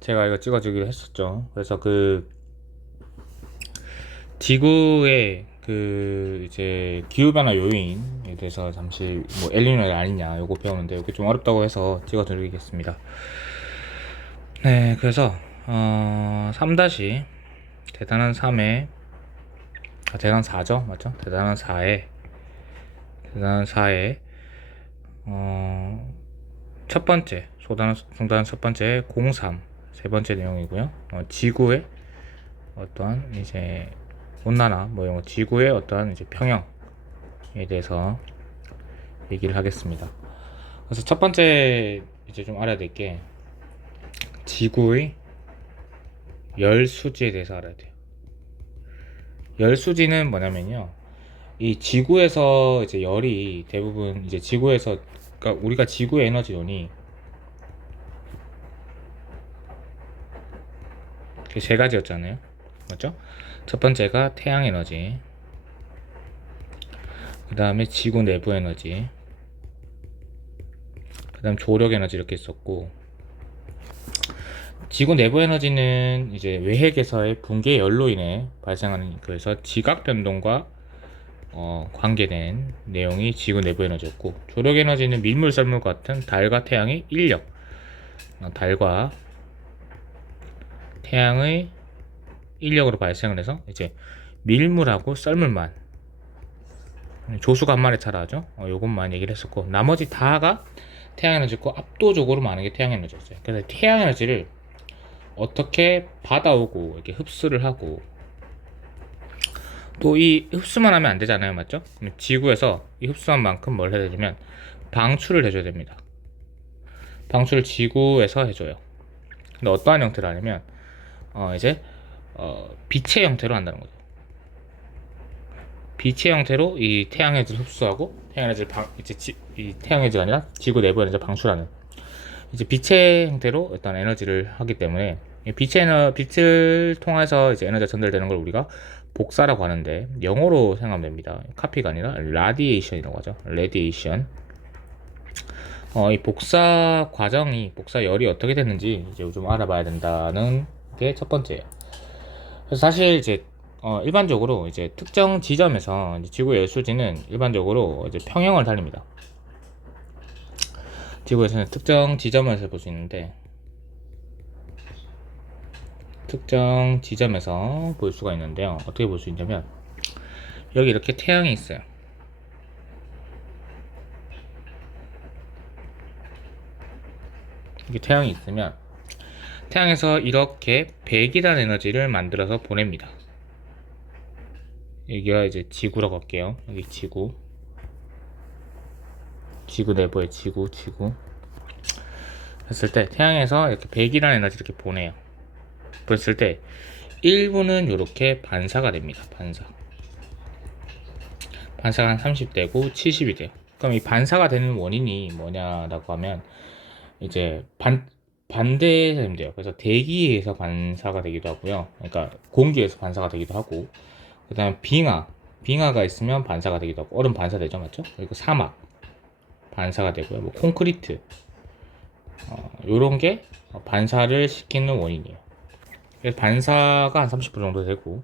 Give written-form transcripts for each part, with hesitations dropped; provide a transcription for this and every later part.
제가 이거 찍어주기로 했었죠. 그래서 그 지구의 그 이제 기후변화 요인에 대해서 잠시 뭐 엘니뇨가 아니냐 요거 배우는데 이게 좀 어렵다고 해서 찍어드리겠습니다. 네, 그래서 3 대단한 3에 대단한 4죠, 맞죠? 대단한 4에 첫 번째 송단 첫 번째 03 세 번째 내용이고요. 지구의 어떠한 이제 온난화 뭐 이런 거, 지구의 어떠한 이제 평형에 대해서 얘기를 하겠습니다. 그래서 첫 번째 이제 좀 알아야 될 게 지구의 열 수지에 대해서 알아야 돼요. 열 수지는 뭐냐면요, 이 지구에서 이제 열이 대부분 이제 지구에서, 그러니까 우리가 지구의 에너지론이 세 가지였잖아요, 맞죠? 첫 번째가 태양 에너지, 그 다음에 지구 내부 에너지, 그 다음 조력 에너지 이렇게 있었고, 지구 내부 에너지는 이제 외핵에서의 붕괴 열로 인해 발생하는, 그래서 지각 변동과 관계된 내용이 지구 내부 에너지였고, 조력 에너지는 밀물 썰물 같은 달과 태양의 인력, 달과 태양의 인력으로 발생을 해서 이제 밀물하고 썰물만, 조수가 한 마리 차라죠. 요것만 얘기를 했었고, 나머지 다가 태양 에너지고 압도적으로 많은 게 태양 에너지였어요. 그래서 태양 에너지를 어떻게 받아오고 이렇게 흡수를 하고, 또 이 흡수만 하면 안 되잖아요, 맞죠? 그럼 지구에서 이 흡수한 만큼 뭘 해야 되냐면 방출을 해줘야 됩니다. 방출을 지구에서 해줘요. 근데 어떠한 형태로 하냐면 이제 빛의 형태로 한다는 거죠. 빛의 형태로 이 태양 에너지를 흡수하고 태양 에너지를 이 태양 에너지가 아니라 지구 내부 에너지를 방출하는, 이제 빛의 형태로 어떤 에너지를 하기 때문에 빛을 통해서 이제 에너지가 전달되는 걸 우리가 복사라고 하는데, 영어로 생각하면 됩니다. 카피가 아니라 라디에이션이라고 하죠. 레디에이션. 이 복사 과정이, 복사 열이 어떻게 되는지 이제 좀 알아봐야 된다는 게 첫 번째예요. 그래서 사실 이제 일반적으로 이제 특정 지점에서 이제 지구의 열수지는 일반적으로 이제 평형을 달립니다. 지구에서는 특정 지점에서 볼 수 있는데, 특정 지점에서 볼 수가 있는데요. 어떻게 볼 수 있냐면 여기 이렇게 태양이 있어요. 이렇게 태양이 있으면 태양에서 이렇게 배기란 에너지를 만들어서 보냅니다. 여기가 이제 지구라고 할게요. 여기 지구 내부의 지구 했을 때 태양에서 이렇게 배기란 에너지를 이렇게 보내요. 그랬을 때 일부는 이렇게 반사가 됩니다. 반사가 한 30되고 70이 돼요. 그럼 이 반사가 되는 원인이 뭐냐라고 하면 이제 반대해서 되면 돼요. 그래서 대기에서 반사가 되기도 하고요. 그러니까 공기에서 반사가 되기도 하고, 그 다음에 빙하가 있으면 반사가 되기도 하고, 얼음 반사되죠, 맞죠? 그리고 사막 반사가 되고요. 뭐 콘크리트, 요런 게 반사를 시키는 원인이에요. 그래서 반사가 한 30% 정도 되고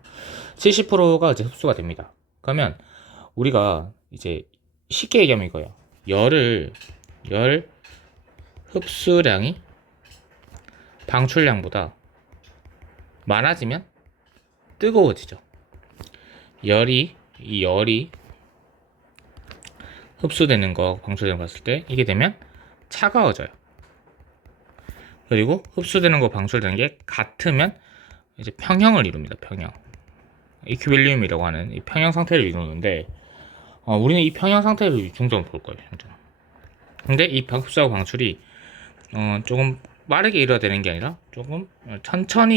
70%가 이제 흡수가 됩니다. 그러면 우리가 이제 쉽게 얘기하면 이거예요. 열 흡수량이 방출량보다 많아지면 뜨거워지죠. 이 열이 흡수되는 거, 방출되는 거 봤을 때 이게 되면 차가워져요. 그리고 흡수되는 거, 방출되는 게 같으면 이제 평형을 이룹니다. 평형. 이큐빌리움이라고 하는 이 평형 상태를 이루는데, 우리는 이 평형 상태를 중점을 볼 거예요. 근데 이 흡수하고 방출이 조금 빠르게 이루어야 되는 게 아니라 조금 천천히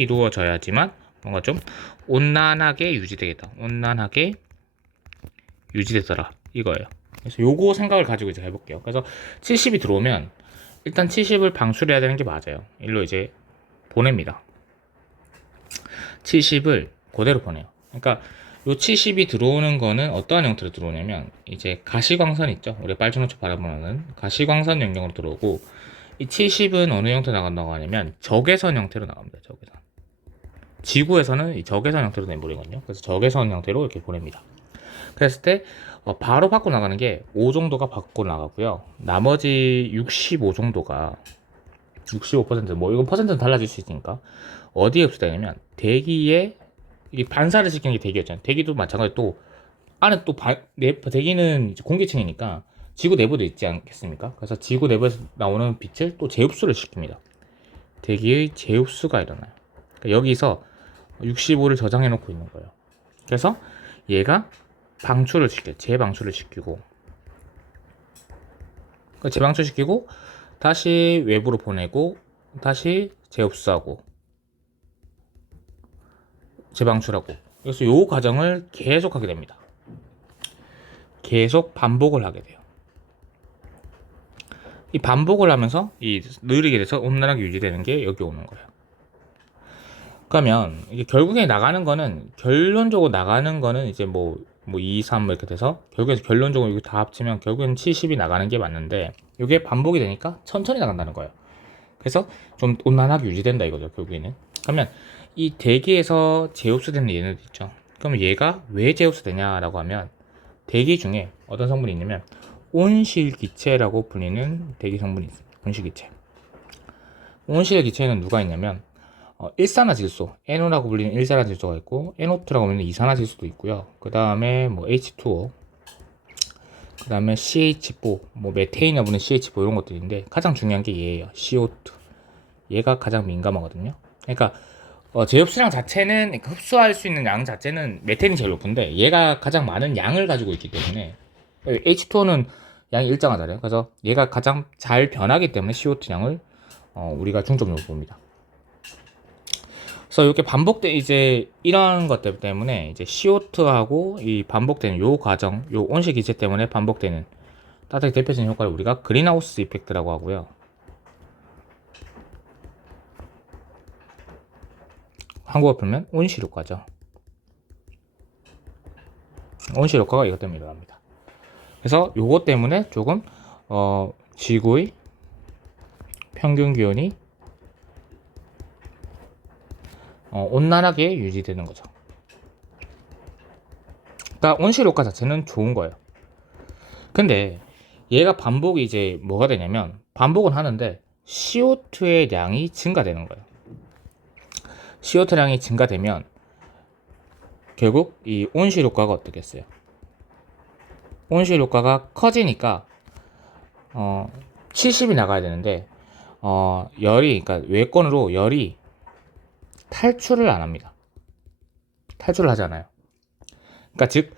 이루어져야지만 뭔가 좀 온난하게 유지되겠다. 온난하게 유지되더라. 이거예요. 그래서 요거 생각을 가지고 이제 해볼게요. 그래서 70이 들어오면 일단 70을 방출해야 되는 게 맞아요. 일로 이제 보냅니다. 70을 그대로 보내요. 그러니까 요 70이 들어오는 거는 어떠한 형태로 들어오냐면 이제 가시광선 있죠. 우리 빨주노초 바라보는 가시광선 영역으로 들어오고, 이 70은 어느 형태로 나간다고 하냐면 적외선 형태로 나갑니다. 적외선. 지구에서는 이 적외선 형태로 내보내거든요. 그래서 적외선 형태로 이렇게 보냅니다. 그랬을 때 바로 밖으로 나가는 게 5 정도가 밖으로 나가고요. 나머지 65 정도가 65%뭐 이건 퍼센트는 달라질 수 있으니까 어디에 흡수되냐면 대기에 이게 반사를 시키는 게 대기였잖아요. 대기도 마찬가지로 또 안에 또 대기는 이제 공기층이니까 지구 내부도 있지 않겠습니까? 그래서 지구 내부에서 나오는 빛을 또 재흡수를 시킵니다. 대기의 재흡수가 일어나요. 그러니까 여기서 65를 저장해 놓고 있는 거예요. 그래서 얘가 방출을 시켜요. 재방출을 시키고 재방출시키고 다시 외부로 보내고 다시 재흡수하고 재방출하고 그래서 이 과정을 계속 하게 됩니다. 계속 반복을 하게 돼요. 이 반복을 하면서 이 느리게 돼서 온난하게 유지되는 게 여기 오는 거예요. 그러면 이게 결국에 나가는 거는 결론적으로 나가는 거는 이제 뭐 2, 3 이렇게 돼서 결국에 결론적으로 이거 다 합치면 결국엔 70이 나가는 게 맞는데 이게 반복이 되니까 천천히 나간다는 거예요. 그래서 좀 온난하게 유지된다 이거죠. 결국에는. 그러면 이 대기에서 재흡수되는 얘네들 있죠. 그럼 얘가 왜 재흡수되냐라고 하면 대기 중에 어떤 성분이 있냐면 온실기체라고 불리는 대기 성분이 있습니다. 온실기체. 온실기체는 누가 있냐면 일산화질소, NO라고 불리는 일산화질소가 있고 NO2라고 불리는 이산화질소도 있고요. 그 다음에 뭐 H2O, 그 다음에 CH4, 뭐 메테인이나 부는 CH4 이런 것들인데 가장 중요한 게 얘예요. CO2. 얘가 가장 민감하거든요. 그러니까 재흡수량 자체는 그러니까 흡수할 수 있는 양 자체는 메테인이 제일 높은데 얘가 가장 많은 양을 가지고 있기 때문에 H2O는 양이 일정하잖아요. 그래서 얘가 가장 잘 변하기 때문에 CO2 양을 우리가 중점적으로 봅니다. 그래서 이렇게 이제 이런 것들 때문에 이제 CO2하고 이 반복되는 요 과정, 요 온실 기체 때문에 반복되는 따뜻하게 대표적인 효과를 우리가 그린하우스 이펙트라고 하고요. 한국어 풀면 온실 효과죠. 온실 효과가 이것 때문에 일어납니다. 그래서 요것 때문에 조금 지구의 평균 기온이 온난하게 유지되는 거죠. 그러니까 온실 효과 자체는 좋은 거예요. 근데 얘가 반복이 이제 뭐가 되냐면 반복은 하는데 CO2의 양이 증가되는 거예요. CO2량이 증가되면 결국 이 온실 효과가 어떻겠어요? 온실 효과가 커지니까 70이 나가야 되는데 그러니까 외권으로 열이 탈출을 안 합니다. 탈출을 하잖아요. 그러니까 즉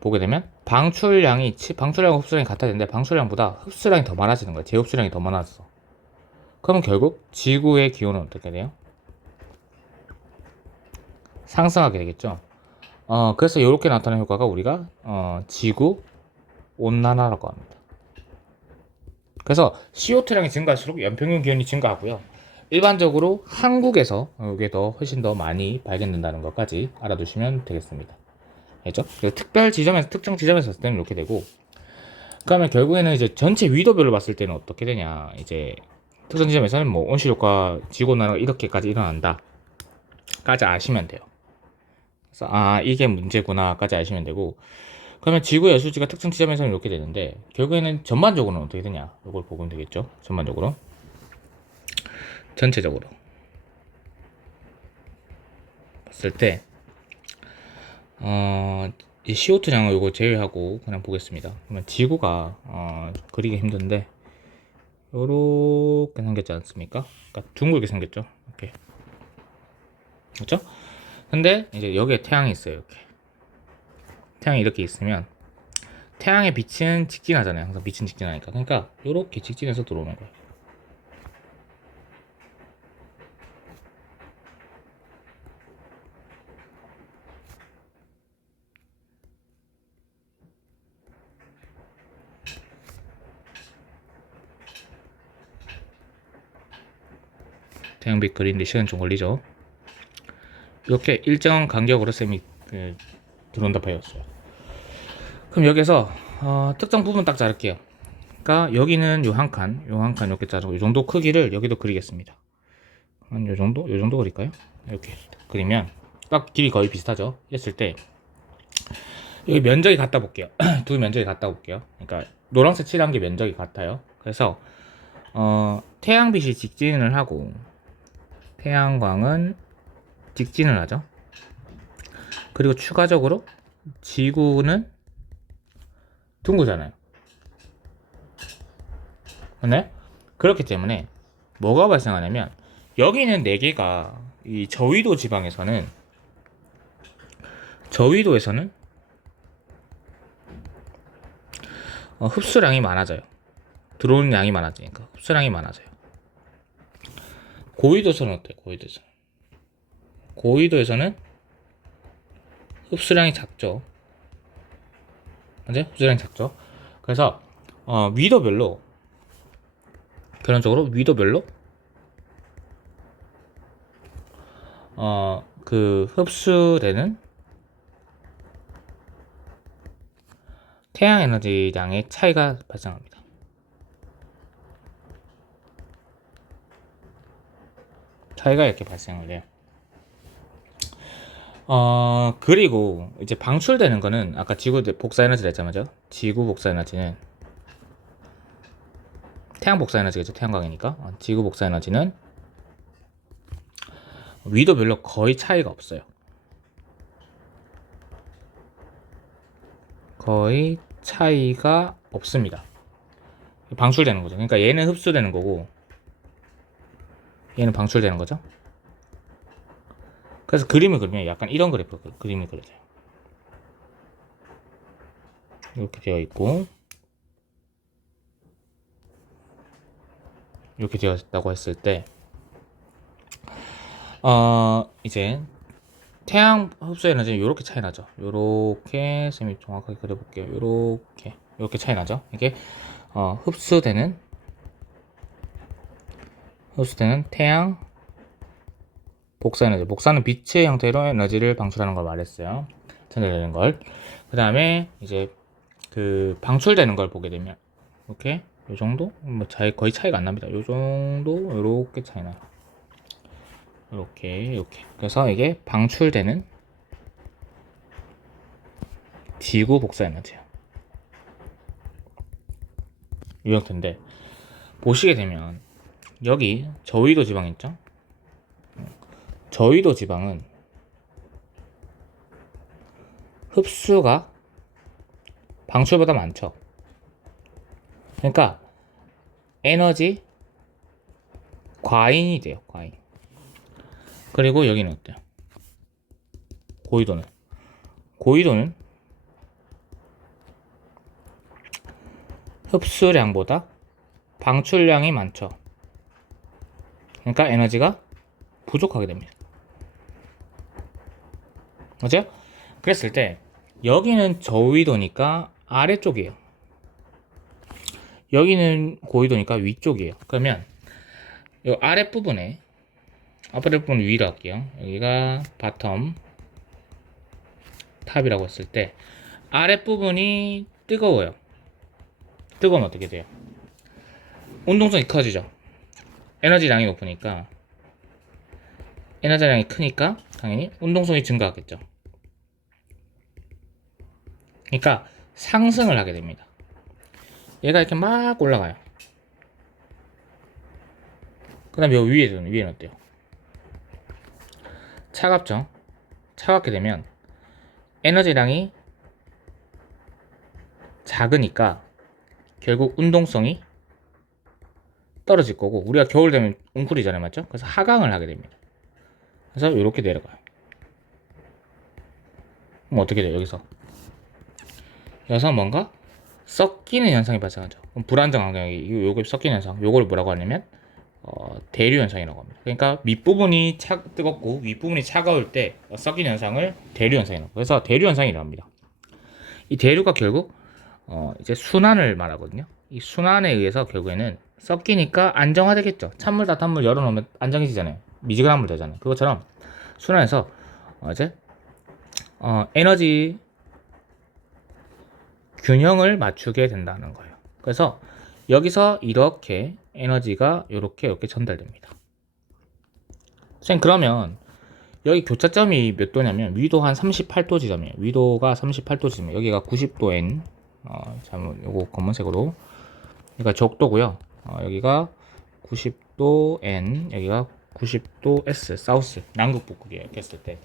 보게 되면 방출량과 흡수량이 같아야 되는데 방출량보다 흡수량이 더 많아지는 거예요. 재흡수량이 더 많아서. 그럼 결국 지구의 기온은 어떻게 돼요? 상승하게 되겠죠. 그래서 이렇게 나타나는 효과가 우리가 지구 온난화라고 합니다. 그래서 CO2량이 증가할수록 연평균 기온이 증가하고요. 일반적으로 한국에서 이게 훨씬 더 많이 발견된다는 것까지 알아두시면 되겠습니다. 알죠? 그래서 특정 지점에서 봤을 때는 이렇게 되고, 그러면 결국에는 이제 전체 위도별로 봤을 때는 어떻게 되냐? 이제 특정 지점에서는 뭐 온실 효과, 지구 온난화가 이렇게까지 일어난다까지 아시면 돼요. 그래서 이게 문제구나까지 아시면 되고, 그러면 지구의 여수지가 특정 지점에서는 이렇게 되는데 결국에는 전반적으로는 어떻게 되냐? 이걸 보면 되겠죠. 전반적으로, 전체적으로 봤을 때 이 CO2량을 이거 제외하고 그냥 보겠습니다. 그러면 지구가 그리기 힘든데 요렇게 생겼지 않습니까? 그러니까 둥글게 생겼죠. 이렇게. 그렇죠? 근데 이제 여기에 태양이 있어요. 이렇게. 태양이 이렇게 있으면 태양의 빛은 직진하잖아요. 항상 빛은 직진하니까. 그러니까 요렇게 직진해서 들어오는 거예요. 태양빛 그리는데 시간 좀 걸리죠. 이렇게 일정 간격으로 쌤이 들어온다 파였어요. 그럼 여기서 특정 부분 딱 자를게요. 그러니까 여기는 요 한 칸 이렇게 자르고 이 정도 크기를 여기도 그리겠습니다. 한 요 정도 그릴까요? 이렇게 그리면 딱 길이 거의 비슷하죠. 했을 때 여기 면적이 같다 볼게요. 두 면적이 같다 볼게요. 그러니까 노란색 칠한 게 면적이 같아요. 그래서 태양빛이 직진을 하고 태양광은 직진을 하죠. 그리고 추가적으로 지구는 둥그잖아요. 맞나요? 그렇기 때문에 뭐가 발생하냐면 여기는 4개가 이 저위도에서는 흡수량이 많아져요. 들어오는 양이 많아지니까 흡수량이 많아져요. 고위도에서는 어때요? 고위도에서는 흡수량이 작죠. 맞아요? 흡수량이 작죠. 그래서 위도별로 결론적으로 그 흡수되는 태양 에너지량의 차이가 발생합니다. 차이가 이렇게 발생을 해요. 그리고 이제 방출되는 거는 아까 지구 복사 에너지를 했잖아요. 지구 복사 에너지는 태양 복사 에너지겠죠. 태양광이니까. 지구 복사 에너지는 위도별로 거의 차이가 없어요. 거의 차이가 없습니다. 방출되는 거죠. 그러니까 얘는 흡수되는 거고 얘는 방출되는 거죠. 그래서 그림을 그리면 약간 이런 그림이 그려져요. 이렇게 되어 있고 이렇게 되어 있다고 했을 때 이제 태양 흡수 에너지는 이렇게 차이 나죠. 이렇게 쌤이 정확하게 그려볼게요. 이렇게 차이 나죠. 이게 흡수되는 태양 복사 에너지. 복사는 빛의 형태로 에너지를 방출하는 걸 말했어요. 전달되는 걸. 그 다음에 이제 그 방출되는 걸 보게 되면 이렇게 요 정도 거의 차이가 안 납니다. 요 정도 이렇게 차이 나요. 이렇게 그래서 이게 방출되는 지구 복사 에너지예요. 이 형태인데 보시게 되면 여기 저위도 지방 있죠? 저위도 지방은 흡수가 방출보다 많죠. 그러니까 에너지 과잉이 돼요. 과잉. 그리고 여기는 어때요? 고위도는 흡수량보다 방출량이 많죠. 그러니까 에너지가 부족하게 됩니다. 맞죠? 그랬을 때 여기는 저위도니까 아래쪽이에요. 여기는 고위도니까 위쪽이에요. 그러면 이 아랫부분을 위로 할게요. 여기가 바텀 탑이라고 했을 때 아랫부분이 뜨거워요. 뜨거우면 어떻게 돼요? 운동성이 커지죠. 에너지량이 높으니까 에너지량이 크니까 당연히 운동성이 증가하겠죠. 그러니까 상승을 하게 됩니다. 얘가 이렇게 막 올라가요. 그 다음에 위에는 어때요? 차갑죠? 차갑게 되면 에너지량이 작으니까 결국 운동성이 떨어질 거고 우리가 겨울 되면 웅크리잖아요. 맞죠? 그래서 하강을 하게 됩니다. 그래서 이렇게 내려가요. 그럼 어떻게 돼요? 여기서 뭔가 섞이는 현상이 발생하죠. 그럼 불안정 환경이 요거 섞이는 현상, 요거를 뭐라고 하냐면 대류 현상이라고 합니다. 그러니까 밑부분이 뜨겁고 윗부분이 차가울 때 섞이는 현상을 대류 현상이라고. 그래서 대류 현상이라고 합니다. 이 대류가 결국 이제 순환을 말하거든요. 이 순환에 의해서 결국에는 섞이니까 안정화되겠죠. 찬물 다 탄물 열어놓으면 안정해지잖아요. 미지근한 물 되잖아요. 그것처럼 순환해서 이제 에너지 균형을 맞추게 된다는 거예요. 그래서 여기서 이렇게 에너지가 이렇게 전달됩니다. 선생님, 그러면 여기 교차점이 몇 도냐면 위도 한 38도 지점이에요. 위도가 38도 지점. 여기가 90도 N. 잠깐 요거 검은색으로. 그러니까 적도고요. 여기가 90도 N, 여기가 90도 S, 사우스, 남극 북극이에요. 이렇게 했을 때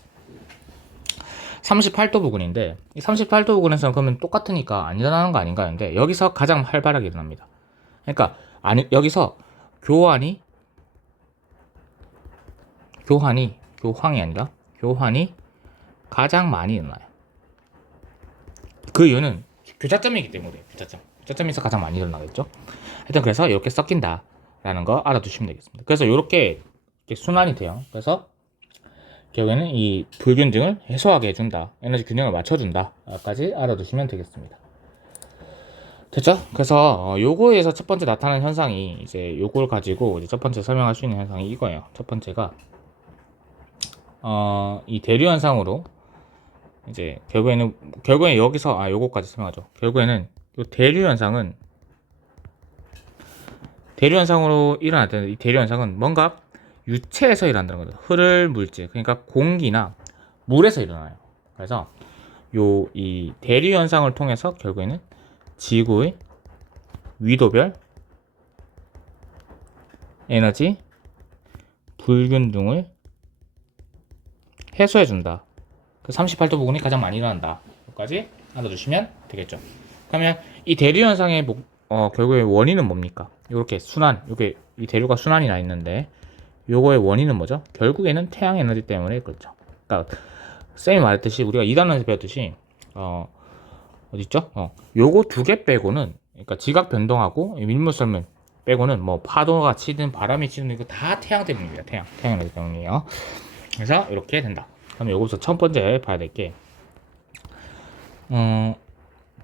38도 부근인데, 이 38도 부근에서는 그러면 똑같으니까 안 일어나는 거 아닌가 하는데, 여기서 가장 활발하게 일어납니다. 그러니까 아니, 여기서 교환이 교황이 아니라 교환이 가장 많이 일어나요. 그 이유는 교차점이기 때문에. 교차점에서 가장 많이 일어나겠죠. 하여튼 그래서 이렇게 섞인다라는 거 알아두시면 되겠습니다. 그래서 이렇게 순환이 돼요. 그래서 결국에는 이 불균등을 해소하게 해준다, 에너지 균형을 맞춰준다까지 알아두시면 되겠습니다. 됐죠? 그래서 요거에서 첫 번째 나타나는 현상이 이제 요걸 가지고 이제 첫 번째 설명할 수 있는 현상이 이거예요. 첫 번째가 이 대류 현상으로 이제 결국에는 여기서 요거까지 설명하죠. 결국에는 요 대류 현상으로 일어날 때는 이 대류 현상은 뭔가 유체에서 일어난다는 거죠. 흐를 물질, 그러니까 공기나 물에서 일어나요. 그래서 이 대류 현상을 통해서 결국에는 지구의 위도별 에너지 불균등을 해소해준다. 그 38도 부근이 가장 많이 일어난다. 여기까지 알아두시면 되겠죠. 그러면 이 대류 현상의 결국에 원인은 뭡니까? 이렇게 이 대류가 순환이 나 있는데, 요거의 원인은 뭐죠? 결국에는 태양 에너지 때문에 그렇죠. 그러니까 쌤이 말했듯이, 우리가 2단원에서 배웠듯이 어딨죠? 요거 두 개 빼고는, 그러니까 지각 변동하고 밀물썰물 빼고는 뭐 파도가 치든 바람이 치든 이거 다 태양 때문입니다. 태양 에너지 때문이에요. 그래서 이렇게 된다. 그럼 여기서 첫 번째 봐야 될 게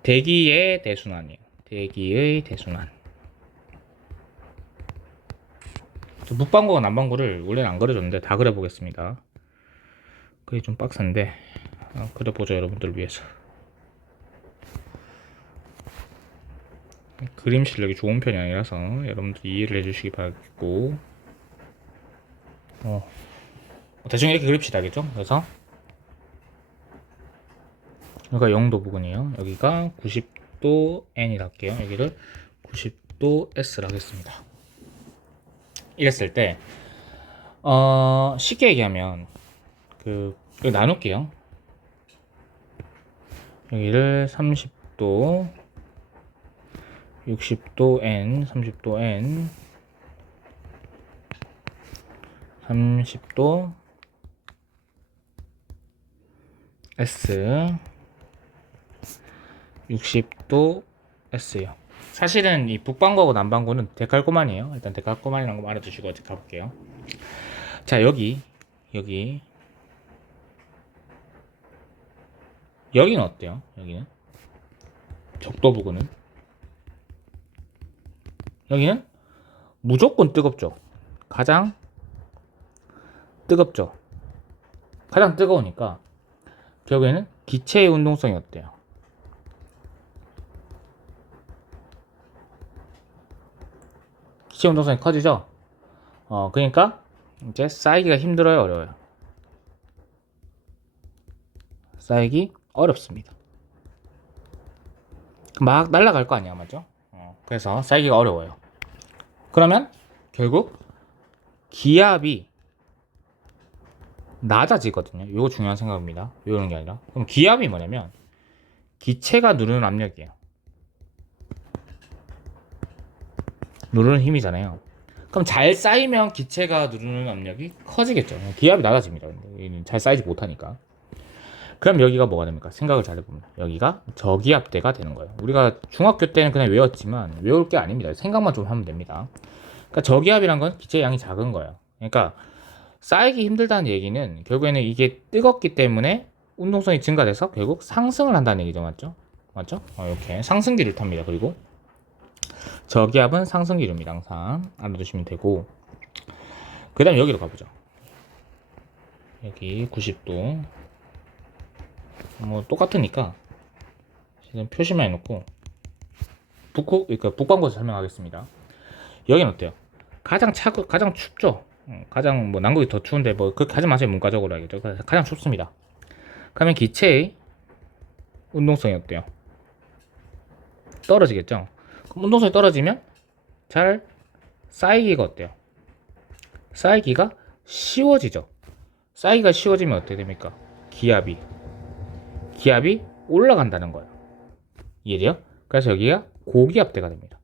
대기의 대순환이에요. 대기의 대순환. 북반구와 남반구를 원래는 안 그려줬는데 다 그려보겠습니다. 그게 좀 빡센데 그려보죠, 여러분들을 위해서. 그림 실력이 좋은 편이 아니라서 여러분들 이해를 해주시기 바라겠고, 대충 이렇게 그립시다, 알겠죠? 그래서 여기가 0도 부근이에요. 여기가 90도 N이라 할게요. 여기를 90도 S라 하겠습니다. 이랬을 때 쉽게 얘기하면 이거 나눌게요. 여기를 30도, 60도 N, 30도 N, 30도 S, 60도 S요. 사실은 이 북반구하고 남반구는 데칼코만이에요. 일단 데칼코만이라는 거 알아두시고 어떻게 가볼게요. 자, 여기는 어때요? 여기는 적도 부근은, 여기는 무조건 뜨겁죠. 가장 뜨겁죠. 가장 뜨거우니까 결국에는 기체의 운동성이 어때요? 기체 운동성이 커지죠. 그러니까 이제 쌓이기가 힘들어요, 어려워요? 쌓이기 어렵습니다. 막 날아갈 거 아니야, 맞죠? 그래서 쌓이기가 어려워요. 그러면 결국 기압이 낮아지거든요. 이거 중요한 생각입니다. 이런 게 아니라. 그럼 기압이 뭐냐면 기체가 누르는 압력이에요. 누르는 힘이잖아요. 그럼 잘 쌓이면 기체가 누르는 압력이 커지겠죠. 기압이 낮아집니다. 잘 쌓이지 못하니까. 그럼 여기가 뭐가 됩니까? 생각을 잘 해보면 여기가 저기압대가 되는 거예요. 우리가 중학교 때는 그냥 외웠지만 외울 게 아닙니다. 생각만 좀 하면 됩니다. 그러니까 저기압이란 건 기체의 양이 작은 거예요. 그러니까 쌓이기 힘들다는 얘기는 결국에는 이게 뜨겁기 때문에 운동성이 증가돼서 결국 상승을 한다는 얘기죠. 맞죠? 이렇게 상승기를 탑니다. 그리고 저기압은 상승기류입니다. 항상 알아두시면 되고, 그 다음에 여기로 가보죠. 여기 90도 뭐 똑같으니까 지금 표시만 해놓고 그러니까 북반구에서 설명하겠습니다. 여기는 어때요? 가장 춥죠. 가장 뭐 남극이 더 추운데 뭐 그렇게 하지 마세요. 문과적으로 알겠죠? 가장 춥습니다. 그러면 기체의 운동성이 어때요? 떨어지겠죠. 그럼 운동성이 떨어지면 잘 쌓이기가 어때요? 쌓이기가 쉬워지죠. 쌓이기가 쉬워지면 어떻게 됩니까? 기압이 올라간다는 거예요. 이해돼요? 그래서 여기가 고기압대가 됩니다.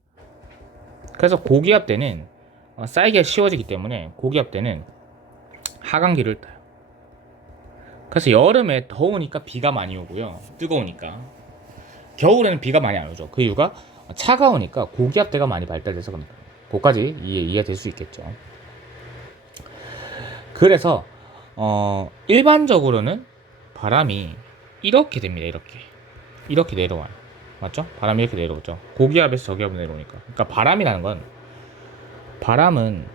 그래서 고기압대는 쌓이기가 쉬워지기 때문에 고기압대는 하강기를 타요. 그래서 여름에 더우니까 비가 많이 오고요. 뜨거우니까. 겨울에는 비가 많이 안 오죠. 그 이유가 차가우니까 고기압대가 많이 발달돼서 그럽니다. 그거까지 이해될 수 있겠죠. 그래서 일반적으로는 바람이 이렇게 됩니다. 이렇게 내려와요. 맞죠? 바람이 이렇게 내려오죠. 고기압에서 저기압으로 내려오니까. 그러니까 바람은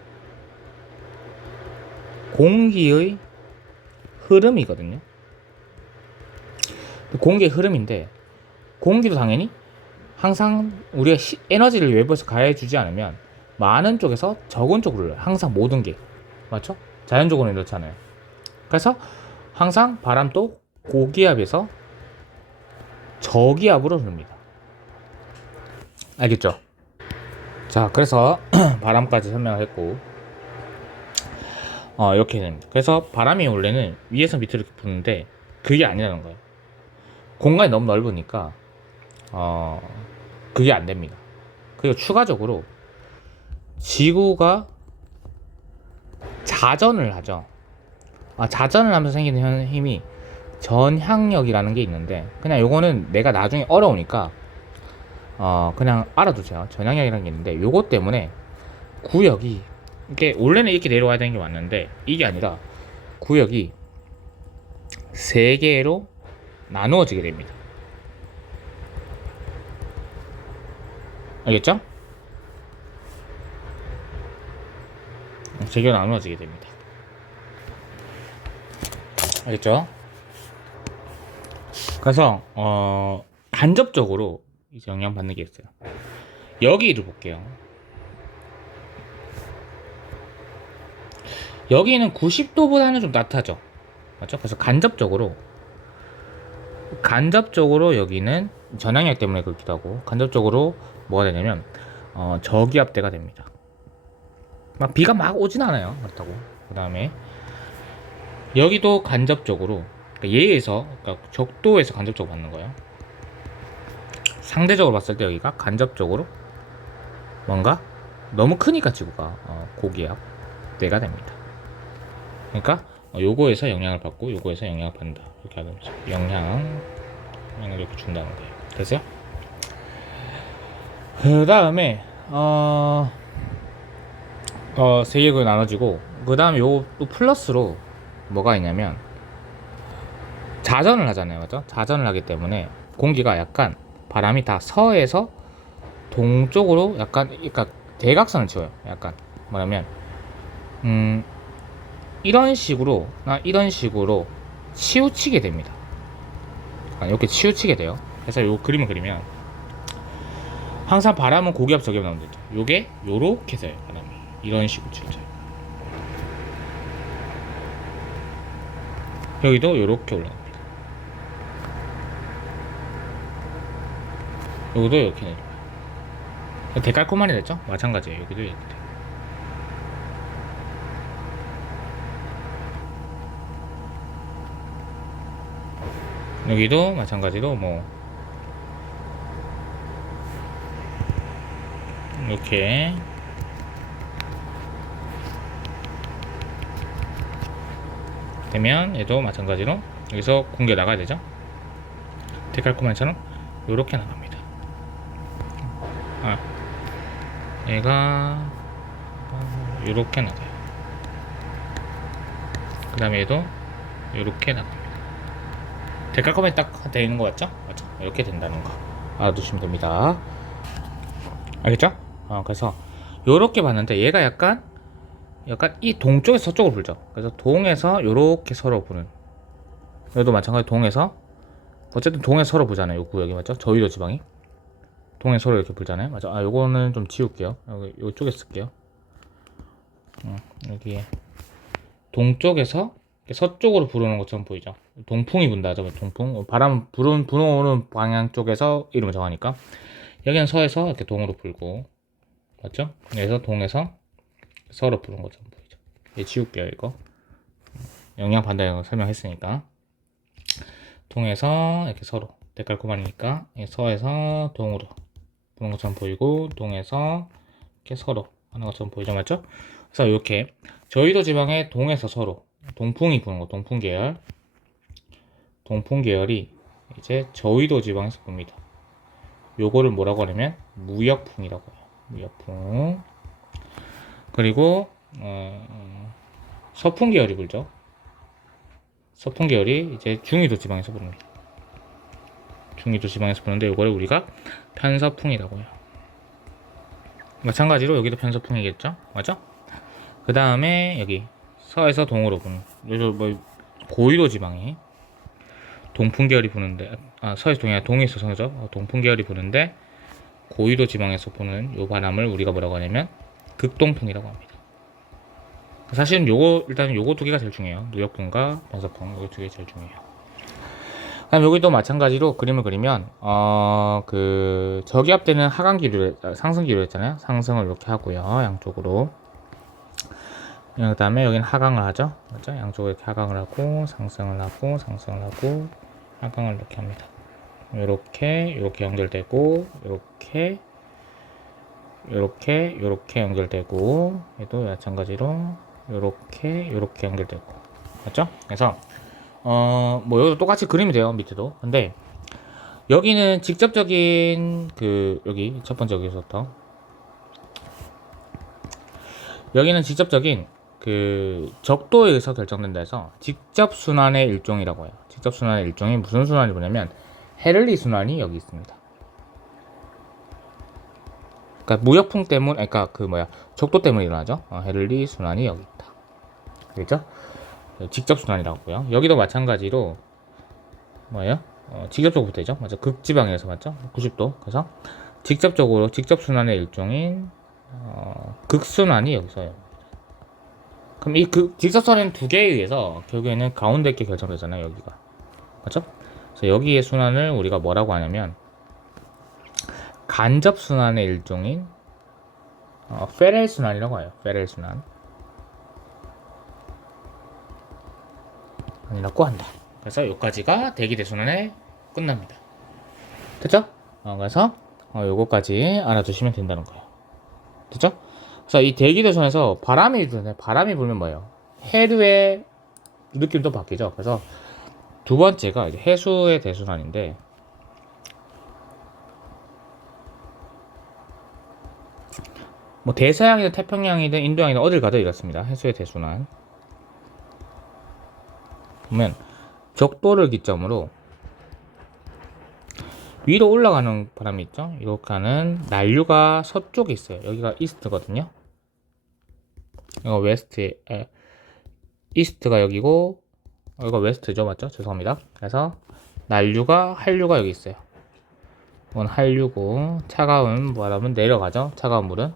공기의 흐름이거든요. 공기의 흐름인데 공기도 당연히 항상 우리가 에너지를 외부에서 가해주지 않으면 많은 쪽에서 적은 쪽으로 흘러요. 항상 모든 게. 맞죠? 자연적으로는 이렇잖아요. 그래서 항상 바람도 고기압에서 저기압으로 흐릅니다. 알겠죠? 자, 그래서 바람까지 설명을 했고 이렇게 됩니다. 그래서 바람이 원래는 위에서 밑으로 이렇게 부는데 그게 아니라는 거예요. 공간이 너무 넓으니까 그게 안 됩니다. 그리고 추가적으로 지구가 자전을 하죠. 자전을 하면서 생기는 힘이 전향력이라는 게 있는데 그냥 요거는 내가 나중에 어려우니까 그냥 알아두세요. 전향력이라는 게 있는데 요것 때문에 구역이 이게 원래는 이렇게 내려와야 되는 게 맞는데 이게 아니라 구역이 3개로 나누어지게 됩니다. 알겠죠? 3개로 나누어지게 됩니다. 알겠죠? 그래서 간접적으로 이제 영향받는 게 있어요. 여기를 볼게요. 여기는 90도보다는 좀 낮아져. 맞죠? 그래서 간접적으로 여기는 전향력 때문에 그렇기도 하고 간접적으로 뭐가 되냐면 저기압대가 됩니다. 막 비가 막 오진 않아요. 그렇다고. 그 다음에 여기도 간접적으로 그러니까 적도에서 간접적으로 받는 거예요. 상대적으로 봤을 때 여기가 간접적으로 뭔가 너무 크니까 지구가 고기압대가 됩니다. 그러니까 요거에서 영향을 받고 요거에서 영향을 받는다. 이렇게 하는 거죠. 영향을 이렇게 준다는 거예요. 됐어요? 그 다음에 3개로 나눠지고 그 다음에 요 플러스로 뭐가 있냐면 자전을 하잖아요. 맞죠? 자전을 하기 때문에 공기가 약간 바람이 다 서에서 동쪽으로 약간 그러니까 대각선을 치워요. 약간 뭐냐면 이런 식으로 치우치게 됩니다. 이렇게 치우치게 돼요. 그래서 요 그림을 그리면 항상 바람은 고기압 저기압 나오는 거죠. 요게 요렇게 서요. 바람이 이런 식으로 치우쳐요. 여기도 요렇게 올라갑니다. 여기도 이렇게 내려와요. 데칼코마니 됐죠? 마찬가지예요. 여기도 이렇게 돼요. 여기도 마찬가지로 뭐 이렇게 되면 얘도 마찬가지로 여기서 공기가 나가야 되죠. 데칼코마니처럼 이렇게 나갑니다. 얘가 이렇게 나가요. 그 다음에 얘도 이렇게 나갑니다. 데칼코마니 딱 되는 거 같죠? 맞죠? 이렇게 된다는 거 알아두시면 됩니다. 알겠죠? 그래서 요렇게 봤는데 얘가 약간 이 동쪽에서 서쪽으로 불죠. 그래서 동에서 요렇게 서로 부는 여기도 마찬가지 동에서 어쨌든 동에서 서로 부잖아요. 요 구역이 맞죠? 저위도 지방이 동해 서로 이렇게 불잖아요. 맞아. 아, 요거는 좀 지울게요. 여기 요쪽에 쓸게요. 여기에 동쪽에서 서쪽으로 부르는 것처럼 보이죠. 동풍이 분다 하죠. 동풍. 바람 불어오는 방향 쪽에서 이름을 정하니까 여기는 서에서 이렇게 동으로 불고, 맞죠? 그래서 동에서 서로 부르는 것처럼 보이죠. 얘 지울게요. 이거 영양 반대로 설명했으니까. 동에서 이렇게 서로 데칼코마니니까 서에서 동으로 부는 것처럼 보이고, 동에서 이렇게 서로 하는 것처럼 보이죠. 맞죠? 그래서 이렇게 저희도 지방의 동에서 서로 동풍이 부는 거, 동풍 계열, 동풍 계열이 이제 저희도 지방에서 붑니다. 요거를 뭐라고 하냐면 무역풍이라고 해요. 무역풍. 그리고 서풍 계열이 불죠. 서풍 계열이 이제 중위도 지방에서 부릅니다. 중위도 지방에서 부는데 요거를 우리가 편서풍이라고 해요. 마찬가지로 여기도 편서풍이겠죠? 맞죠? 그 다음에 여기 서에서 동으로 부는, 요즘 뭐 고위도 지방이 동풍 계열이 부는데, 서에서 동이 아니라 동에서 서죠. 동풍 계열이 부는데 고위도 지방에서 부는 요 바람을 우리가 뭐라고 하냐면 극동풍이라고 합니다. 사실은 요거 일단 요거 두 개가 제일 중요해요. 무역풍과 편서풍, 요거 두 개 제일 중요해요. 그다음 여기도 마찬가지로 그림을 그리면 그 저기압되는 하강 기류, 상승 기류 했잖아요. 상승을 이렇게 하고요, 양쪽으로. 그 다음에 여기는 하강을 하죠. 맞죠? 양쪽으로 이렇게 하강을 하고 상승을 하고 상승을 하고 하강을 이렇게 합니다. 요렇게 연결되고 요렇게 연결되고, 얘도 마찬가지로 요렇게 연결되고, 맞죠? 그래서 뭐 여기도 똑같이 그림이 돼요, 밑에도. 근데 여기는 직접적인 여기 첫 번째 여기서부터 여기는 직접적인 적도에 의해서 결정된다 해서 직접순환의 일종이라고 해요. 직접순환의 일종이 무슨 순환이 뭐냐면 헤를리 순환이 여기 있습니다. 그러니까 무역풍 때문, 적도 때문에 일어나죠. 헤를리 순환이 여기 있다. 그렇죠? 직접순환이라고 하고요. 여기도 마찬가지로 뭐예요? 직접적으로 되죠. 맞죠? 극지방에서 맞죠? 90도. 그래서 직접순환의 일종인 극순환이 여기서요. 그럼 이 직접선은 두 개에 의해서 결국에는 가운데 게 결정되잖아요. 여기가. 맞죠? 그래서 여기의 순환을 우리가 뭐라고 하냐면 간접순환의 일종인 페렐 순환이라고 해요. 페렐 순환 이라고 한다. 그래서 여기까지가 대기대순환에 끝납니다. 됐죠? 그래서 요거까지 알아두시면 된다는 거예요. 됐죠? 그래서 이 대기대순환에서 바람이 불면 뭐예요? 해류의 느낌도 바뀌죠. 그래서 두 번째가 이제 해수의 대순환인데, 뭐 대서양이든 태평양이든 인도양이든 어딜 가도 이렇습니다. 해수의 대순환 보면 적도를 기점으로 위로 올라가는 바람이 있죠. 이렇게 하는 난류가 서쪽에 있어요. 여기가 이스트거든요. 이거 웨스트, 이스트가 여기고 이거 웨스트죠. 맞죠? 죄송합니다. 그래서 한류가 여기 있어요. 이건 한류고, 차가운 바람은 내려가죠. 차가운 물은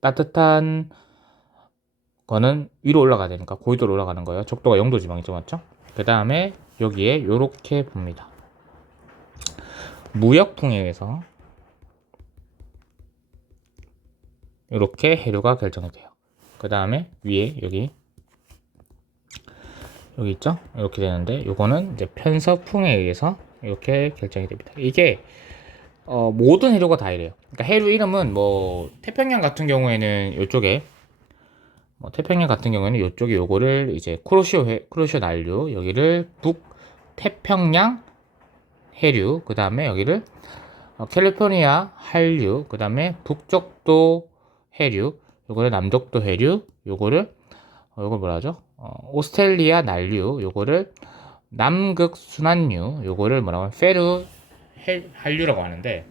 따뜻한 거는 위로 올라가야 되니까 고위도로 올라가는 거예요. 적도가 0도 지방이죠. 맞죠? 그 다음에 여기에 요렇게 봅니다. 무역풍에 의해서 이렇게 해류가 결정이 돼요. 그 다음에 위에 여기 있죠? 이렇게 되는데 요거는 이제 편서풍에 의해서 이렇게 결정이 됩니다. 이게 모든 해류가 다 이래요. 그러니까 해류 이름은 뭐 태평양 같은 경우에는 요쪽에 요거를 이제 쿠로시오 난류, 여기를 북태평양 해류, 그 다음에 여기를 캘리포니아 한류, 그 다음에 북적도 해류, 요거를 남적도 해류, 요걸 뭐라 하죠? 오스트레일리아 난류, 요거를 남극 순환류, 요거를 뭐라고 하면 페루 한류라고 하는데,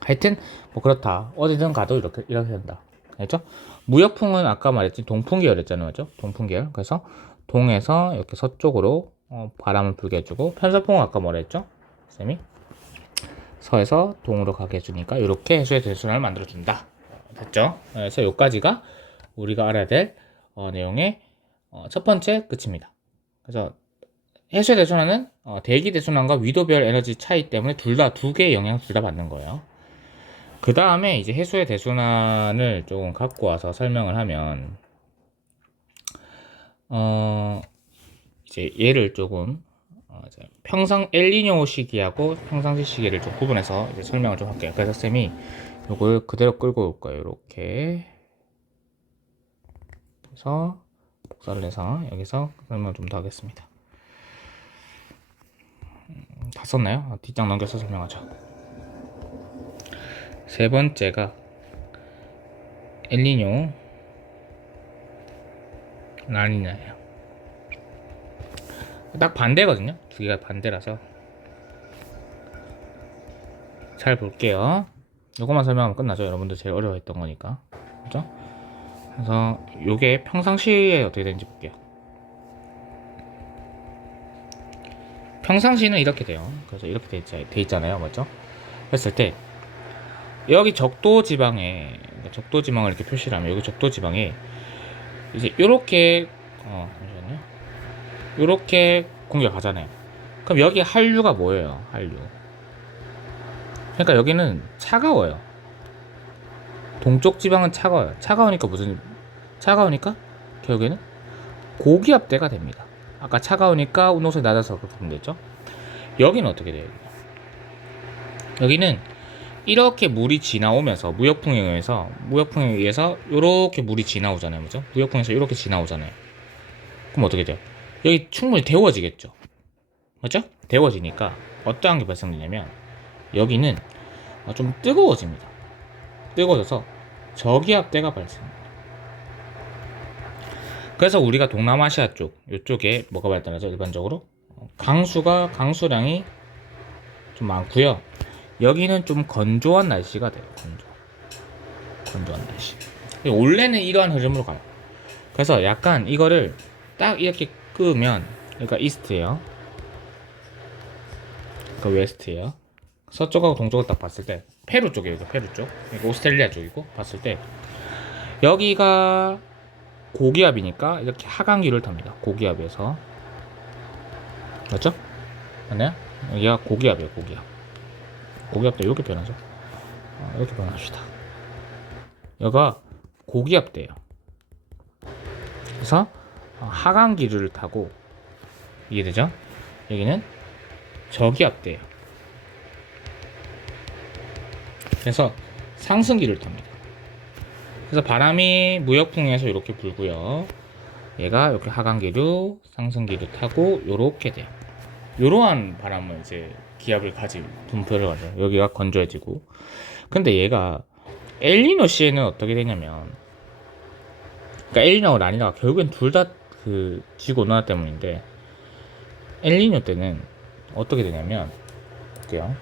하여튼 뭐 그렇다. 어디든 가도 이렇게 된다. 알죠? 무역풍은 아까 말했지 동풍 계열이었잖아요. 맞죠? 동풍 계열. 그래서 동에서 이렇게 서쪽으로 바람을 불게 해주고, 편서풍은 아까 뭐라 했죠? 쌤이 서에서 동으로 가게 해주니까 이렇게 해수의 대순환을 만들어준다. 됐죠? 그래서 여기까지가 우리가 알아야 될 내용의 첫 번째 끝입니다. 그래서 해수의 대순환은 대기 대순환과 위도별 에너지 차이 때문에 두 개의 영향을 둘 다 받는 거예요. 그 다음에 이제 해수의 대순환을 조금 갖고 와서 설명을 하면 이제 얘를 조금 이제 엘니뇨 시기하고 평상시 시기를 좀 구분해서 이제 설명을 좀 할게요. 그래서 쌤이 이걸 그대로 끌고 올 거예요. 이렇게 그래서 복사를 해서 여기서 설명을 좀 더 하겠습니다. 다 썼나요? 뒷장 넘겨서 설명하죠. 세 번째가 엘니뇨 라니냐예요. 딱 반대거든요. 두 개가 반대라서 잘 볼게요. 이것만 설명하면 끝나죠. 여러분들 제일 어려워했던 거니까. 그죠? 그래서 요게 평상시에 어떻게 되는지 볼게요. 평상시는 이렇게 돼요. 그래서 이렇게 돼 있잖아요. 맞죠? 했을 때 여기 적도 지방에 적도 지방을 이렇게 표시를 하면 여기 적도 지방에 이제 요렇게 잠시만요. 요렇게 공기가 가잖아요. 그럼 여기 한류가 뭐예요? 한류. 그러니까 여기는 차가워요. 동쪽 지방은 차가워요. 차가우니까 결국에는 고기압대가 됩니다. 아까 차가우니까 운동성이 낮아서 그렇게 되면 되죠. 여기는 어떻게 돼요? 여기는 이렇게 물이 지나오면서 무역풍에 의해서 이렇게 물이 지나오잖아요. 그죠? 무역풍에서 이렇게 지나오잖아요. 그럼 어떻게 돼요? 여기 충분히 데워지겠죠. 맞죠? 데워지니까 어떠한 게 발생되냐면 여기는 좀 뜨거워집니다. 뜨거워져서 저기압대가 발생합니다. 그래서 우리가 동남아시아 이쪽에 뭐가 발달하죠? 일반적으로 강수량이 좀 많고요. 여기는 좀 건조한 날씨가 돼요. 건조한 날씨. 원래는 이러한 흐름으로 가요. 그래서 약간 이거를 딱 이렇게 끄면 그러니까 이스트예요. 그 웨스트예요. 서쪽하고 동쪽을 딱 봤을 때 페루 쪽이에요. 페루 쪽. 이거 오스트레일리아 쪽이고 봤을 때 여기가 고기압이니까 이렇게 하강기를 탑니다. 고기압에서 맞죠? 맞나요? 여기가 고기압이에요. 고기압도 이렇게 변하죠. 이렇게 변합시다. 여기가 고기압대예요. 그래서 하강기를 타고 이해되죠? 여기는 저기압대예요. 그래서 상승기를 탑니다. 그래서 바람이 무역풍에서 이렇게 불고요. 얘가 이렇게 하강기로 상승기를 타고 이렇게 돼요. 이러한 바람은 이제 기압을 가지고 분포를 하죠. 여기가 건조해지고. 근데 얘가 엘니뇨 시에는 어떻게 되냐면, 그러니까 엘니뇨와 라니냐가 결국엔 둘 다 그 지구 온난화 때문인데, 엘니뇨 때는 어떻게 되냐면, 볼게요.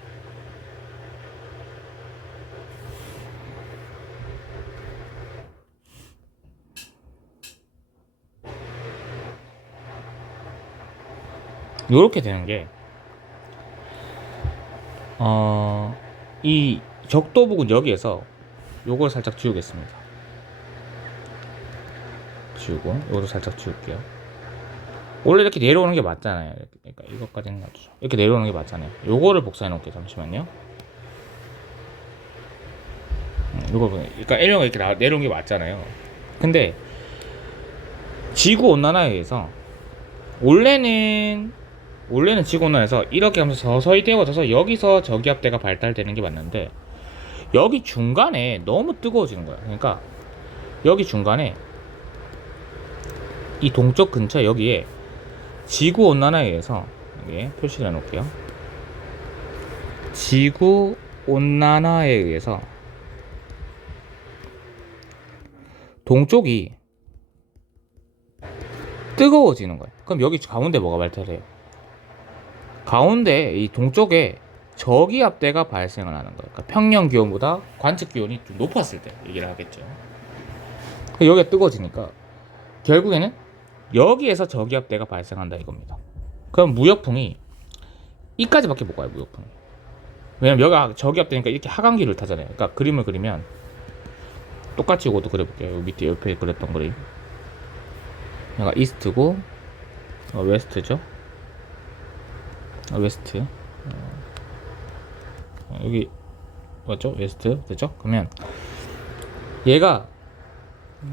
요렇게 되는 게, 이 적도 부근 여기에서 요걸 살짝 지우겠습니다. 지우고, 요것도 살짝 지울게요. 원래 이렇게 내려오는 게 맞잖아요. 그러니까 이것까지는 놔두죠. 이렇게 내려오는 게 맞잖아요. 요거를 복사해 놓을게요. 잠시만요. 요거 그러니까 L형이 이렇게 내려오는 게 맞잖아요. 근데 지구 온난화에 의해서 원래는 지구 온난화에서 이렇게 하면서 서서히 데워져서 여기서 저기압대가 발달되는 게 맞는데 여기 중간에 너무 뜨거워지는 거야. 그러니까 여기 중간에 이 동쪽 근처 여기에 지구 온난화에 의해서 여기에 표시를 해놓을게요. 지구 온난화에 의해서 동쪽이 뜨거워지는 거예요. 그럼 여기 가운데 뭐가 발달해요? 가운데 이 동쪽에 저기압대가 발생을 하는 거예요. 그러니까 평년 기온보다 관측 기온이 좀 높았을 때 얘기를 하겠죠. 여기가 뜨거워지니까 결국에는 여기에서 저기압대가 발생한다 이겁니다. 그럼 무역풍이 이까지밖에 못 가요. 무역풍이. 왜냐면 여기가 저기압되니까 이렇게 하강기를 타잖아요. 그러니까 그림을 그리면 똑같이 이것도 그려볼게요. 여기 밑에 옆에 그렸던 그림. 여기가 이스트고 웨스트죠. 웨스트. 여기 맞죠? 웨스트 됐죠? 그러면 얘가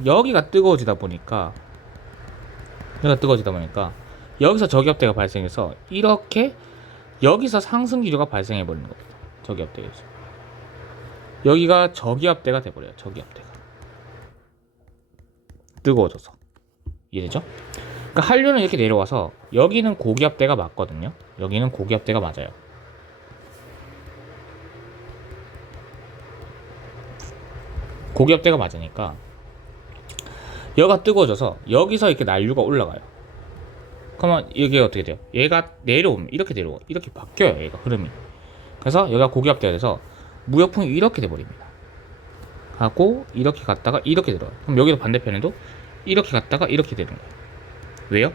여기가 뜨거워지다 보니까 여기서 저기압대가 발생해서 이렇게 여기서 상승 기류가 발생해 버리는 겁니다. 저기압대에서 여기가 저기압대가 돼 버려요. 저기압대가 뜨거워져서. 이해되죠? 그러니까 한류는 이렇게 내려와서 여기는 고기압대가 맞거든요. 여기는 고기압대가 맞아요. 고기압대가 맞으니까 여기가 뜨거워져서 여기서 이렇게 난류가 올라가요. 그러면 이게 어떻게 돼요? 얘가 내려오면 이렇게 내려와. 이렇게 바뀌어요. 얘가 흐름이. 그래서 여기가 고기압대가 돼서 무역풍이 이렇게 돼버립니다. 하고 이렇게 갔다가 이렇게 들어가요. 그럼 여기도 반대편에도 이렇게 갔다가 이렇게 되는 거예요. 왜요?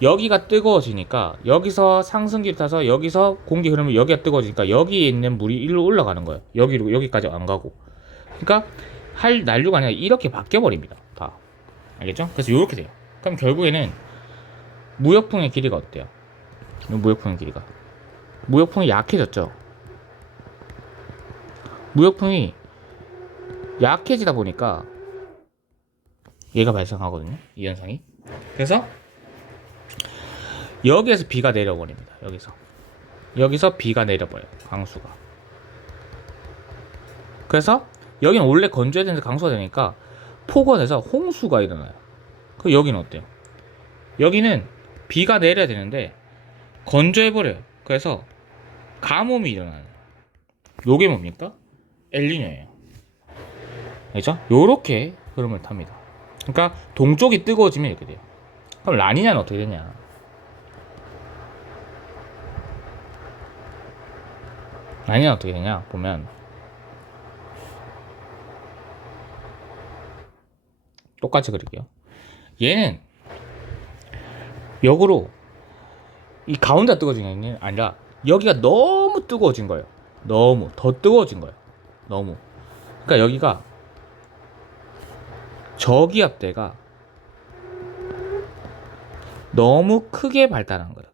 여기가 뜨거워지니까 여기서 상승기를 타서 여기서 공기 흐르면 여기가 뜨거워지니까 여기에 있는 물이 일로 올라가는 거예요. 여기로 여기까지 안 가고. 그러니까 할 난류가 아니라 이렇게 바뀌어 버립니다. 다. 알겠죠? 그래서 이렇게 돼요. 그럼 결국에는 무역풍의 길이가 어때요? 무역풍의 길이가 무역풍이 약해졌죠. 무역풍이 약해지다 보니까 얘가 발생하거든요. 이 현상이. 그래서 여기에서 비가 내려버립니다. 여기서 비가 내려버려요. 강수가. 그래서 여기는 원래 건조해야 되는데 강수가 되니까 폭언에서 홍수가 일어나요. 그 여기는 어때요? 여기는 비가 내려야 되는데 건조해버려요. 그래서 가뭄이 일어나요. 요게 뭡니까? 엘니뇨예요. 알죠? 요렇게 흐름을 탑니다. 그러니까 동쪽이 뜨거워지면 이렇게 돼요. 그럼 라니냐는 어떻게 되냐? 라니냐는 어떻게 되냐? 보면 똑같이 그릴게요. 얘는 역으로 이 가운데가 뜨거워진 게 아니라 여기가 너무 뜨거워진 거예요. 너무 더 뜨거워진 거예요. 너무. 그러니까 여기가 저기압대가 너무 크게 발달한 거예요.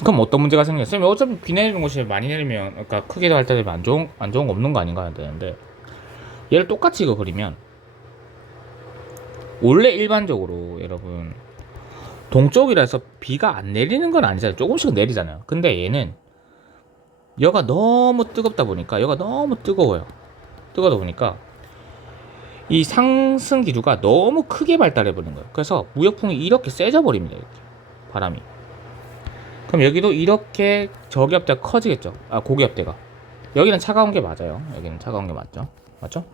그럼 어떤 문제가 생겨요? 쌤이 어차피 비 내리는 곳이 많이 내리면, 그러니까 크게 발달되면 안 좋은 거 없는 거 아닌가 해야 되는데, 얘를 똑같이 이거 그리면 원래 일반적으로 여러분 동쪽이라서 비가 안 내리는 건 아니잖아요. 조금씩은 내리잖아요. 근데 얘는 여가 너무 뜨겁다 보니까 여가 너무 뜨거워요. 뜨거다 보니까 이 상승 기류가 너무 크게 발달해 버린 거예요. 그래서 무역풍이 이렇게 세져 버립니다. 이렇게 바람이. 그럼 여기도 이렇게 저기압대가 커지겠죠. 아, 고기압대가. 여기는 차가운 게 맞아요. 여기는 차가운 게 맞죠. 맞죠?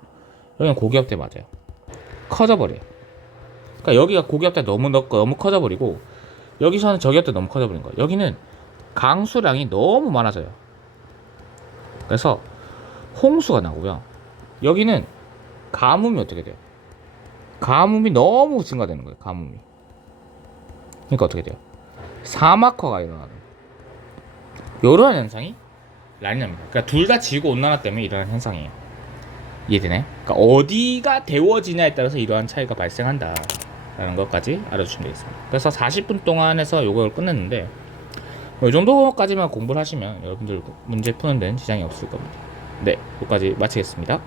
여기는 고기압대 맞아요. 커져 버려요. 그러니까 여기가 고기압대 너무 커져 버리고 여기서는 저기압대 너무 커져 버린 거예요. 여기는 강수량이 너무 많아져요. 그래서 홍수가 나고요. 여기는 가뭄이 어떻게 돼요? 가뭄이 너무 증가되는 거예요. 가뭄이. 그러니까 어떻게 돼요? 사막화가 일어나는 거예요. 이러한 현상이 라니냐입니다. 그러니까 둘 다 지구온난화 때문에 일어나는 현상이에요. 이해되나요? 그러니까 어디가 데워지냐에 따라서 이러한 차이가 발생한다 라는 것까지 알아주시면 되겠습니다. 그래서 40분 동안 해서 이걸 끝냈는데 이 정도까지만 공부를 하시면 여러분들 문제 푸는 데는 지장이 없을 겁니다. 네, 여기까지 마치겠습니다.